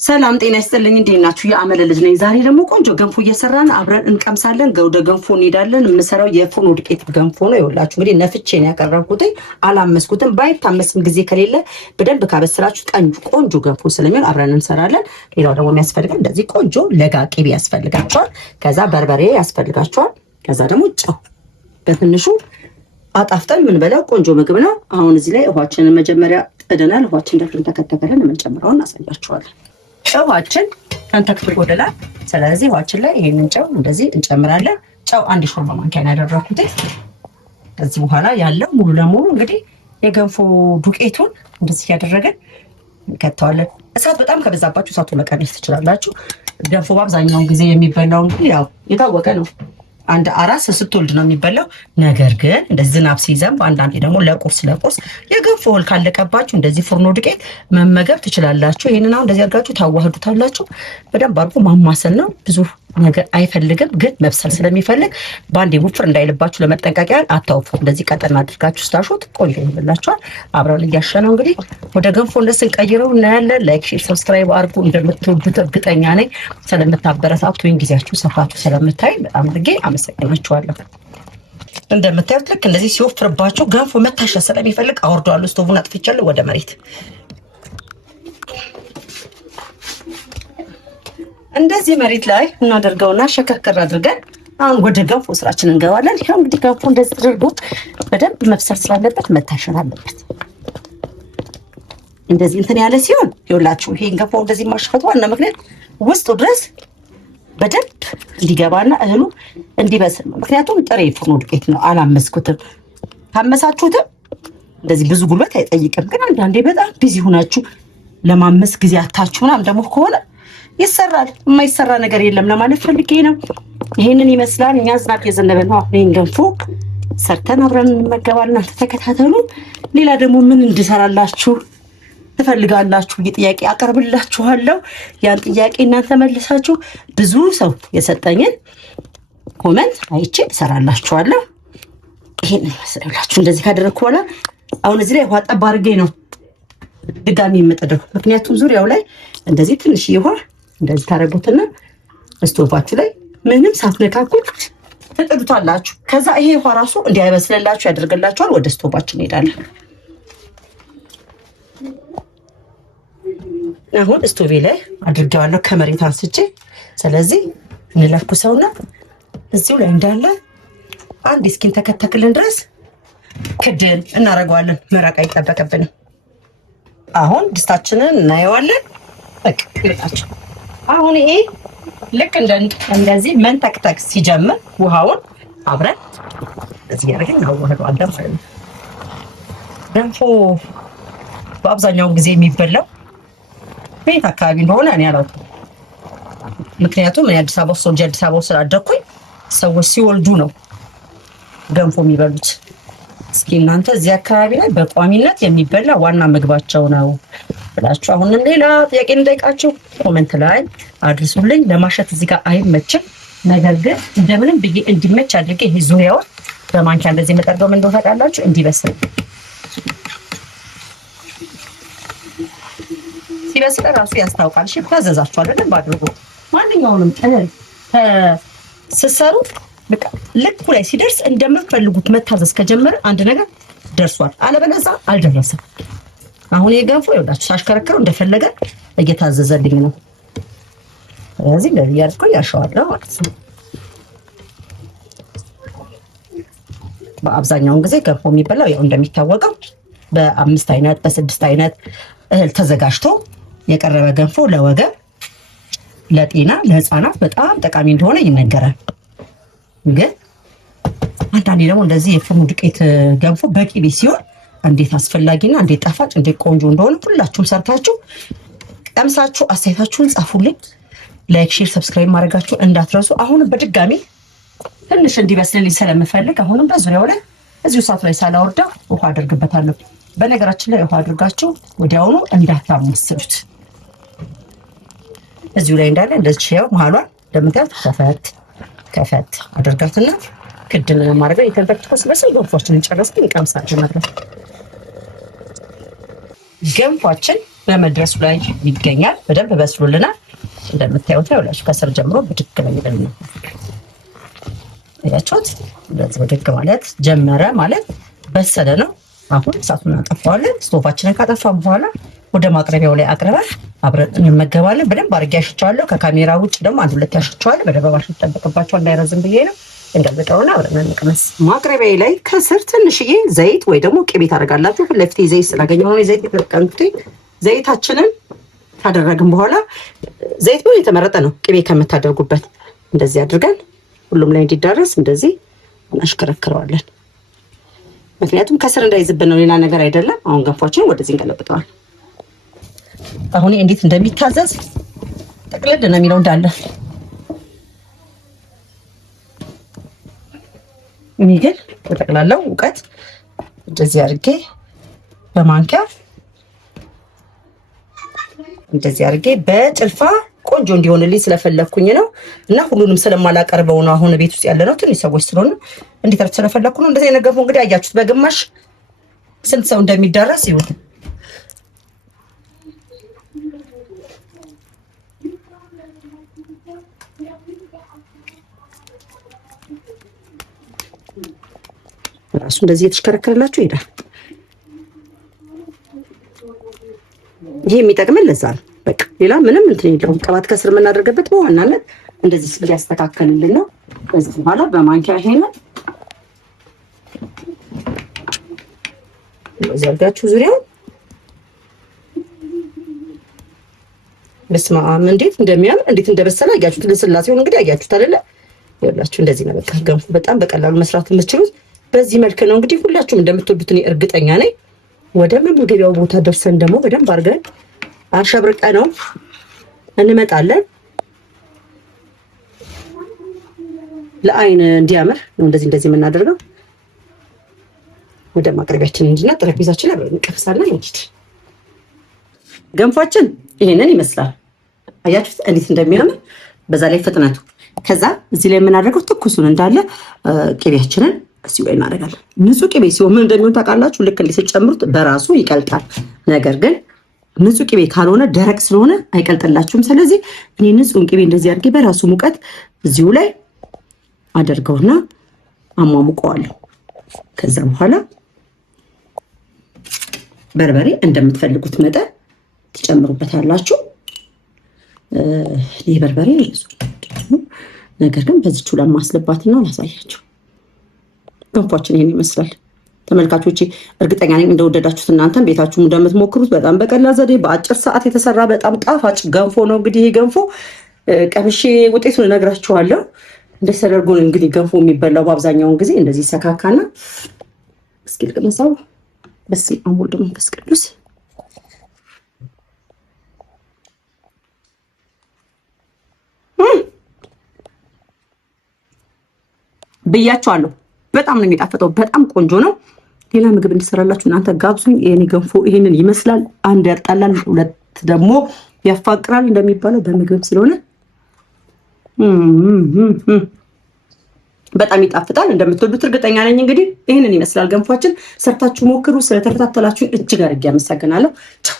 ሰላም ጤና ይስጥልኝ። እንዴት ናችሁ? የአመለ ልጅ ነኝ። ዛሬ ደግሞ ቆንጆ ገንፎ እየሰራን አብረን እንቀምሳለን። ወደ ገንፎ እንሄዳለን። የምሰራው የፉርኖ ዱቄት ገንፎ ነው። ይኸውላችሁ እንግዲህ ነፍቼ ነው ያቀረብኩት። አላመስኩትም። ባይታመስም ጊዜ ከሌለ በደንብ ካበስላችሁ ቆንጆ ገንፎ ስለሚሆን አብረን እንሰራለን። ሌላው ደግሞ የሚያስፈልገን እንደዚህ ቆንጆ ለጋ ቅቤ ያስፈልጋችኋል። ከዛ በርበሬ ያስፈልጋችኋል። ከዛ ደግሞ ጨው በትንሹ አጣፍጠን የምንበላው ቆንጆ ምግብ ነው። አሁን እዚህ ላይ ውሃችንን መጀመሪያ ጥደናል። ውሃችን ደፍረን ተከተከለን የምንጨምረውን እናሳያችኋለን። ጨዋችን ተንተክትጎልላል። ስለዚህ ውሃችን ላይ ይሄንን ጨው እንደዚህ እንጨምራለን። ጨው 1 ሾርባ ማንኪያ ያደረኩት። ከዚህ በኋላ ያለው ሙሉ ለሙሉ እንግዲህ የገንፎ ዱቄቱን እንደዚህ ያደረገን እንከተዋለን። እሳት በጣም ከበዛባችሁ እሳቱን መቀነስ ትችላላችሁ። ገንፎ በአብዛኛው ጊዜ የሚበላው እንግዲህ ያው የታወቀ ነው። አንድ አራስ ስትወልድ ነው የሚበላው። ነገር ግን እንደዚህ ዝናብ ሲዘንብ አንዳንዴ ደግሞ ለቁርስ የገንፎ እህል ካለቀባችሁ እንደዚህ ፉርኖ ዱቄት መመገብ ትችላላችሁ። ይሄንን አሁን እንደዚህ አድርጋችሁ ታዋህዱታላችሁ። በደንብ አድርጎ ማማሰል ነው። ብዙ ነገር አይፈልግም፣ ግን መብሰል ስለሚፈልግ በአንዴ ውፍር እንዳይልባችሁ ለመጠንቀቅ ያህል አታውፉ። እንደዚህ ቀጠና አድርጋችሁ ስታሹት ቆንጆ ይሆንላችኋል። አብረን እያሸነው እንግዲህ ወደ ገንፎ ስንቀይረው እናያለን። ላይክ፣ ሼር፣ ሰብስክራይብ አድርጉ። እንደምትወዱት እርግጠኛ ነኝ። ስለምታበረታቱኝ ጊዜያችሁ ሰፋችሁ ስለምታይ በጣም አድርጌ አመሰግናችኋለሁ። እንደምታዩት ልክ እንደዚህ ሲወፍርባችሁ ገንፎ መታሸት ስለሚፈልግ አወርደዋለሁ። ስቶቡን አጥፍቻለሁ። ወደ መሬት እንደዚህ መሬት ላይ እናደርገውና ሸከርከር አድርገን አሁን ወደ ገንፎ ስራችን እንገባለን። ይሄው እንግዲህ ገንፎ እንደዚህ ተደርጎ በደንብ መብሰል ስላለበት መታሸት አለበት። እንደዚህ እንትን ያለ ሲሆን ይኸውላችሁ ይሄን ገንፎ እንደዚህ ማሽፈቱ ዋና ምክንያት ውስጡ ድረስ በደንብ እንዲገባና እህሉ እንዲበስል ነው። ምክንያቱም ጥሬ ፉርኖ ዱቄት ነው፣ አላመስኩትም። ካመሳችሁትም እንደዚህ ብዙ ጉልበት አይጠይቅም። ግን አንዳንዴ በጣም ቢዚ ሆናችሁ ለማመስ ጊዜ አታችሁ ምናምን ደግሞ ከሆነ ይሰራል። የማይሰራ ነገር የለም ለማለት ፈልጌ ነው። ይሄንን ይመስላል። እኛ ዝናብ የዘነበ ነው። ይሄን ገንፎ ሰርተን አብረን እንመገባለን። ተከታተሉ። ሌላ ደግሞ ምን እንድሰራላችሁ ትፈልጋላችሁ? ጥያቄ አቀርብላችኋለሁ። ያን ጥያቄ እናንተ መልሳችሁ ብዙ ሰው የሰጠኝን ኮሜንት አይቼ እሰራላችኋለሁ። ይሄን ይመስላችሁ። እንደዚህ ካደረኩ በኋላ አሁን እዚህ ላይ ውሃ ጠብ አድርጌ ነው ድጋሚ የምጥደው። ምክንያቱም ዙሪያው ላይ እንደዚህ ትንሽ ውሃ እንደዚህ ታረጉትና ስቶቫችሁ ላይ ምንም ሳትነካኩ ትጥዱታላችሁ። ከዛ ይሄ ውሃ ራሱ እንዲያበስልላችሁ ያደርግላችኋል። ወደ ስቶቫችን እንሄዳለን። አሁን ስቶቬ ላይ አድርጌዋለሁ ከመሬት አንስቼ። ስለዚህ እንለኩሰውና እዚሁ ላይ እንዳለ አንድ እስኪን ተከተክልን ድረስ ክድን እናደርገዋለን። መራቅ አይጠበቅብንም። አሁን ድስታችንን እናየዋለን። በቃ ይወጣችሁ። አሁን ይሄ ልክ እንደዚህ መንተክተክ ሲጀምር ውሃውን አብረን እዚህ ያደርገን እናዋህደዋለን ማለት ነው። ገንፎ በአብዛኛው ጊዜ የሚበላው ቤት አካባቢ እንደሆነ እኔ አላውቅም። ምክንያቱም እኔ አዲስ አበባ ውስጥ ስላደኩኝ ሰዎች ሲወልዱ ነው ገንፎ የሚበሉት። እስኪ እናንተ እዚህ አካባቢ ላይ በቋሚነት የሚበላ ዋና ምግባቸው ነው ብላችሁ አሁንም ሌላ ጥያቄ እንጠይቃችሁ ኮሜንት ላይ አድርሱልኝ። ለማሸት እዚህ ጋር አይመችም፣ ነገር ግን እንደምንም ብዬ እንዲመች አድርጌ ይሄ ዙሪያውን በማንኪያ እንደዚህ መጠርገም እንደው ታውቃላችሁ እንዲበስል። ሲበስል ራሱ ያስታውቃል። እሺ ታዘዛችሁ አይደል? ባድርጉ ማንኛውንም ስትሰሩ በቃ ልኩ ላይ ሲደርስ እንደምትፈልጉት መታዘዝ ከጀመረ አንድ ነገር ደርሷል፣ አለበለዚያ አልደረሰም። አሁን የገንፎ ይወዳችሁ ሳሽከረክረው እንደፈለገ እየታዘዘልኝ ነው። ስለዚህ እንደዚህ ያልኩኝ ያሻዋለሁ ማለት ነው። በአብዛኛውን ጊዜ ገንፎ የሚበላው ያው እንደሚታወቀው በ5 አይነት በ6 አይነት እህል ተዘጋጅቶ የቀረበ ገንፎ ለወገብ፣ ለጤና፣ ለህፃናት በጣም ጠቃሚ እንደሆነ ይነገራል። ግን አንዳንዴ ደግሞ እንደዚህ የፉርኖ ዱቄት ገንፎ በቂቤ ሲሆን እንዴት አስፈላጊና እንዴት ጣፋጭ እንዴት ቆንጆ እንደሆነ ሁላችሁም ሰርታችሁ ቀምሳችሁ አስተያየታችሁን ጻፉልኝ። ላይክ፣ ሼር፣ ሰብስክራይብ ማድረጋችሁ እንዳትረሱ። አሁንም በድጋሚ ትንሽ እንዲበስልልኝ ስለምፈልግ አሁንም በዙሪያው ላይ እዚሁ እሳቱ ላይ ሳላወርደው ውሃ አድርግበታለሁ። በነገራችን ላይ ውሃ አድርጋችሁ ወዲያውኑ እንዳታመስሉት። እዚሁ ላይ እንዳለ እንደዚህ ያው መሀሏን እንደምታዩት ከፈት አድርጋትና ክድን ማድረግ የተንተክተው ስለሰው ገንፎአችንን ጨረስን። እንቀምሳለን ማለት ገንፏችን በመድረሱ ላይ ይገኛል። በደንብ በስሎልናል። እንደምታዩት ነው። ከስር ጀምሮ ብድግ ነው የሚለው ያቻት እንደዚህ ብድግ ማለት ጀመረ ማለት በሰለ ነው። አሁን እሳቱን እናጠፋዋለን። ስቶቫችንን ካጠፋን በኋላ ወደ ማቅረቢያው ላይ አቅርበን አብረን እንመገባለን። በደንብ አድርጌ አሽቸዋለሁ። ከካሜራ ውጭ ደግሞ አንድ ሁለት ያሽቸዋለሁ። በደንብ ማሽት ይጠበቅባቸዋል እንዳይረዝም ብዬ ነው። እንገልብጠውና አብረን እንቀመስ። ማቅረቢያው ላይ ከስር ትንሽዬ ዘይት ወይ ደግሞ ቅቤ ታደርጋላችሁ። ፊት ለፊት ዘይት ስላገኘሁ ነው ዘይት የተጠቀምኩት። ዘይታችንን ካደረግን በኋላ ዘይት ነው የተመረጠ ነው፣ ቅቤ ከምታደርጉበት። እንደዚህ አድርገን ሁሉም ላይ እንዲዳረስ እንደዚህ እናሽከረክረዋለን። ምክንያቱም ከስር እንዳይዝብን ነው፣ ሌላ ነገር አይደለም። አሁን ገንፏችን ወደዚህ እንገለብጠዋል። አሁን እንዴት እንደሚታዘዝ ጠቅልል ነው የሚለው እንዳለ። እኔ ግን በጠቅላላው እውቀት እንደዚህ አድርጌ በማንኪያ እንደዚህ አድርጌ በጭልፋ ቆንጆ እንዲሆንልኝ ስለፈለኩኝ ነው እና ሁሉንም ስለማላቀርበው ነው። አሁን ቤት ውስጥ ያለ ነው ትንሽ ሰዎች ስለሆነ እንዲተርፍ ስለፈለኩ ነው። እንደዚህ ነገፉ እንግዲህ አያችሁት፣ በግማሽ ስንት ሰው እንደሚዳረስ ይሁን። ራሱ እንደዚህ የተሽከረከረላችሁ ይሄዳል። ይሄ የሚጠቅመን ለዛ ነው። በቃ ሌላ ምንም እንትን የለውም። ቅባት ከስር የምናደርግበት በዋናነት እንደዚህ ሊያስተካከልልን ነው። ከዚህ በኋላ በማንኪያ ይሄንን ዘርጋችሁ ዙሪያው በስመ አብ እንዴት እንደሚያምር እንዴት እንደበሰለ አያችሁት። ለስላሴውን እንግዲህ አያችሁት አይደለ? ይኸውላችሁ እንደዚህ ነው። በቃ ገንፎ በጣም በቀላሉ መስራት የምትችሉት በዚህ መልክ ነው። እንግዲህ ሁላችሁም እንደምትወዱት እኔ እርግጠኛ ነኝ። ወደ መመገቢያው ቦታ ደርሰን ደግሞ በደንብ አድርገን አሸብርቀ ነው እንመጣለን። ለአይን እንዲያምር እንደዚህ የምናደርገው ወደ ማቅረቢያችን እንዲና ጠረጴዛችን ላይ እንቀፍሳለን። እንግዲህ ገንፏችን ይሄንን ይመስላል። አያችሁት እንዴት እንደሚያምር፣ በዛ ላይ ፍጥነቱ። ከዛ እዚህ ላይ የምናደርገው ትኩሱን እንዳለ ቅቤያችንን እዚህ ላይ እናደርጋለን። ንጹህ ቅቤ ሲሆን ምን እንደሚሆን ታውቃላችሁ? ልክ እንደ ሲጨምሩት በራሱ ይቀልጣል። ነገር ግን ንጹህ ቅቤ ካልሆነ ደረቅ ስለሆነ አይቀልጥላችሁም። ስለዚህ እኔ ንጹህ ቅቤ እንደዚህ አድርጌ በራሱ ሙቀት እዚሁ ላይ አደርገውና አሟሙቀዋለሁ። ከዛ በኋላ በርበሬ እንደምትፈልጉት መጠን ትጨምሩበታላችሁ። ይህ በርበሬ ነገር ግን በዚቹ ለማስለባትና ላሳያችሁ። ገንፏችን ይሄን ይመስላል። ተመልካቾቼ እርግጠኛ ነኝ እንደወደዳችሁት እናንተም ቤታችሁ እንደምትሞክሩት። በጣም በቀላል ዘዴ በአጭር ሰዓት የተሰራ በጣም ጣፋጭ ገንፎ ነው። እንግዲህ ይሄ ገንፎ ቀምሼ ውጤቱን እነግራችኋለሁ። እንደዚህ ተደርጎ ነው እንግዲህ ገንፎ የሚበላው በአብዛኛውን ጊዜ እንደዚህ ሰካካና። እስኪ ልቅመሳው። በስመ አብ ወወልድ ወመንፈስ ቅዱስ። ብያችኋለሁ። በጣም ነው የሚጣፍጠው። በጣም ቆንጆ ነው። ሌላ ምግብ እንድሰራላችሁ እናንተ ጋብዙኝ። የኔ ገንፎ ይሄንን ይመስላል። አንድ ያጣላል፣ ሁለት ደግሞ ያፋቅራል እንደሚባለው በምግብ ስለሆነ በጣም ይጣፍጣል። እንደምትወዱት እርግጠኛ ነኝ። እንግዲህ ይሄንን ይመስላል ገንፏችን። ሰርታችሁ ሞክሩ። ስለተከታተላችሁ እጅግ አድርጌ አመሰግናለሁ። ቻው